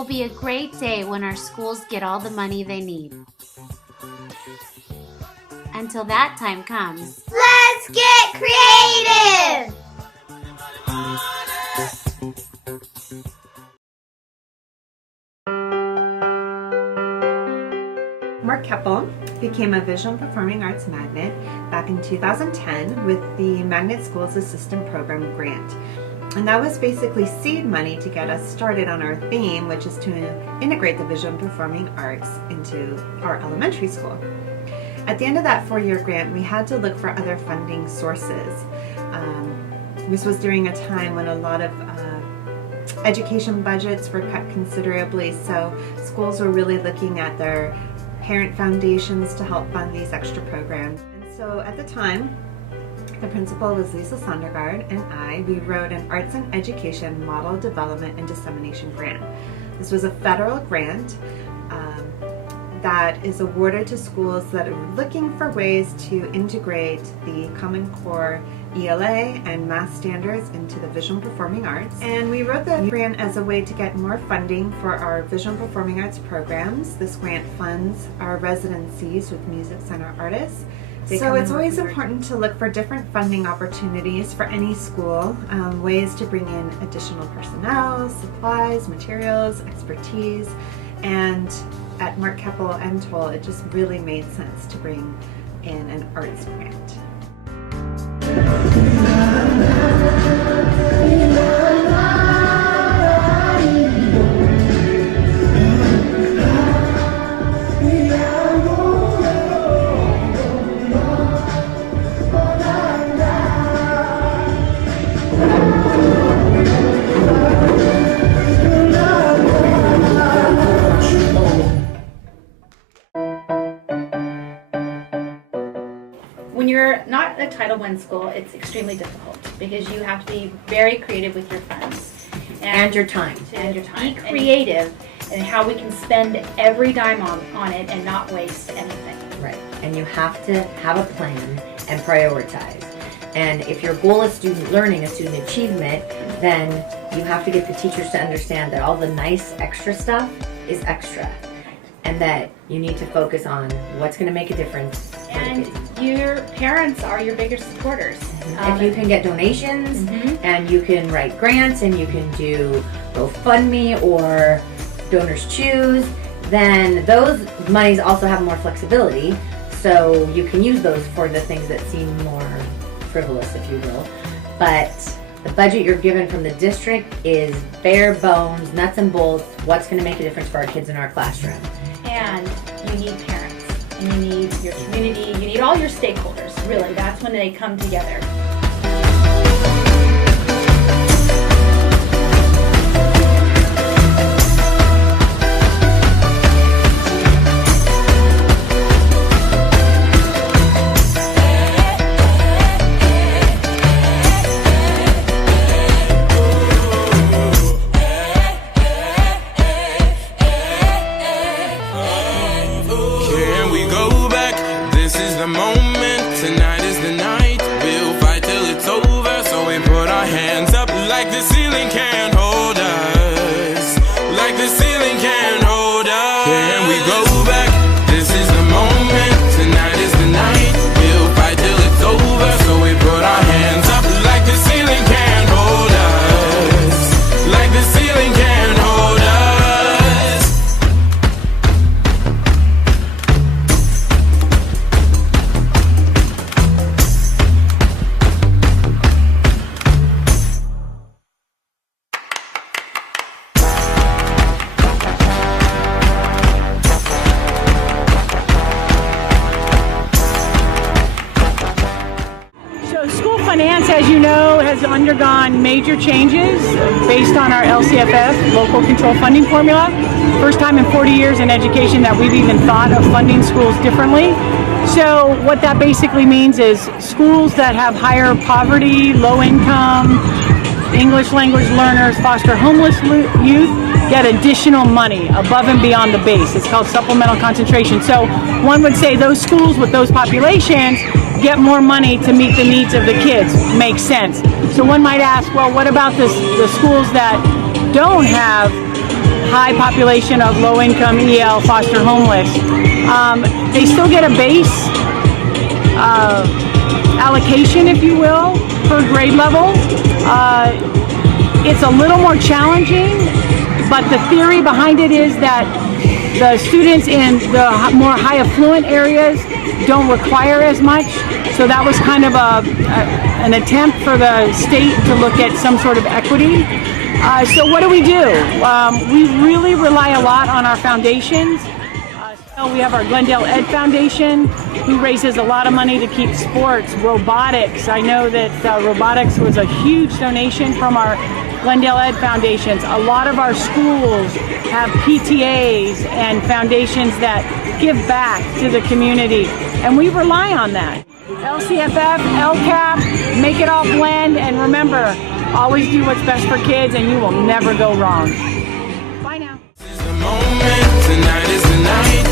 will be a great day when our schools get all the money they need. Until that time comes, let's get creative! Mark Keppel became a visual and performing arts magnet back in 2010 with the Magnet Schools Assistant Program grant. And that was basically seed money to get us started on our theme, which is to integrate the visual and performing arts into our elementary school. At the end of that 4-year grant, we had to look for other funding sources. This was during a time when a lot of education budgets were cut considerably, so schools were really looking at their parent foundations to help fund these extra programs. And so at the time, the principal was Lisa Sondergaard, and we wrote an Arts and Education Model Development and Dissemination Grant. This was a federal grant that is awarded to schools that are looking for ways to integrate the Common Core ELA and math standards into the visual and performing arts. And we wrote the grant as a way to get more funding for our visual and performing arts programs. This grant funds our residencies with music center artists. So it's always important to look for different funding opportunities for any school, ways to bring in additional personnel, supplies, materials, expertise, and at Mark Keppel and Toll, it just really made sense to bring in an arts grant. When you're not a Title I school, it's extremely difficult because you have to be very creative with your funds. And your time. Be creative in how we can spend every dime on it and not waste anything. Right. And you have to have a plan and prioritize. And if your goal is student learning, is student achievement, then you have to get the teachers to understand that all the nice extra stuff is extra. And that you need to focus on what's going to make a difference. And your parents are your biggest supporters. If you can get donations, and you can write grants, and you can do GoFundMe or Donors Choose, then those monies also have more flexibility. So you can use those for the things that seem more frivolous, if you will. But the budget you're given from the district is bare bones, nuts and bolts, what's going to make a difference for our kids in our classroom. And you need parents, and you need your community, you need all your stakeholders, really. That's when they come together. As you know, has undergone major changes based on our LCFF, local control funding formula. First time in 40 years in education that we've even thought of funding schools differently. So what that basically means is schools that have higher poverty, low income, English language learners, foster homeless youth get additional money above and beyond the base. It's called supplemental concentration. So one would say those schools with those populations get more money to meet the needs of the kids. Makes sense. So one might ask, well, what about the schools that don't have high population of low-income EL foster homeless. They still get a base allocation, if you will, per grade level. It's a little more challenging, but the theory behind it is that the students in the more high affluent areas don't require as much. So that was kind of an attempt for the state to look at some sort of equity. So what do? We really rely a lot on our foundations. We have our Glendale Ed Foundation, who raises a lot of money to keep sports, robotics. I know that robotics was a huge donation from our Glendale Ed Foundations. A lot of our schools have PTAs and foundations that give back to the community, and we rely on that. LCFF, LCAP, make it all blend, and remember, always do what's best for kids, and you will never go wrong. Bye now. Tonight is the night.